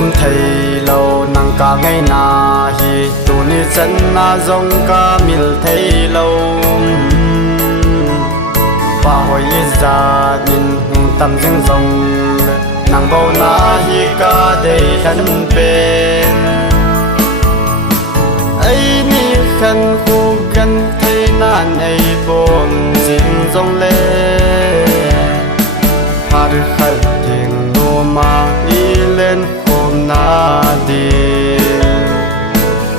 nôm thầy lâu nàng cả ngày na hi tu ni chân na dòng cả mil thầy lâu ba hồi gia đình tâm dưng dòng nàng bao na hi cả đầy thân bên ấy ni khăn khu gần thầy nan ấy bồn dinh dòng lên har khal tiếng nô ma y lên hôm na đi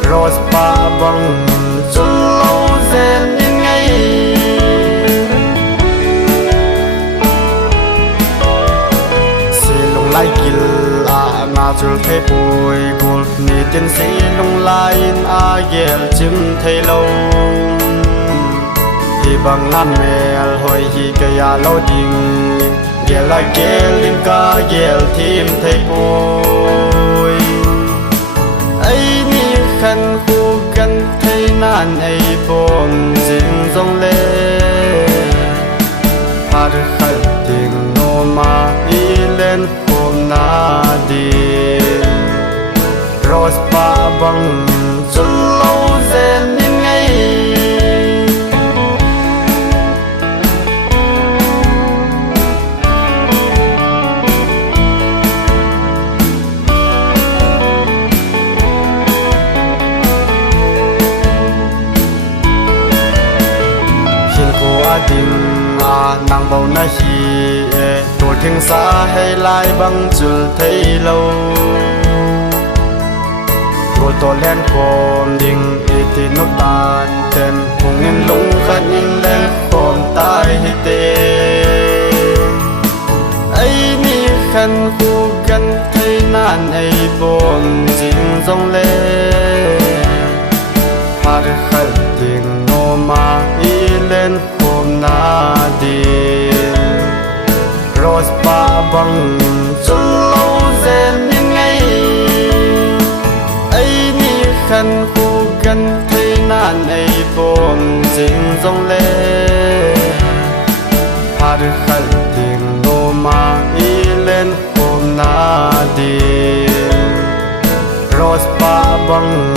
rose pa băng chun lâu zen in ngay si lung lai kil a na chul thei pui gul ni tin si lung lai in a gel chim thei lâu hi bang na mel hoi hi ka ya lo ding gel la gel in ka gel thim thei pui ai ni khăn khu gần thei nan ai bom ding dong le har khal ting no ma i lên hôm na đi rose pa bang chun lâu zen in ngay đình à nàng bao na hi tổ thiên xa hay lai băng chul thấy lâu tổ tổ lên com đình thì nó tan tên cùng in lung khăn in lên com tai hi tê ấy ni khăn khu gần thấy nan ấy bom dinh dòng lên har khal tiếng nô ma y lên hôm na đi rose pa băng chun lâu zen in ngay ấy ni khăn khu gần thei nan ấy bom dinh dòng le har khal tiếng nô ma y lên hôm na đi rose pa băng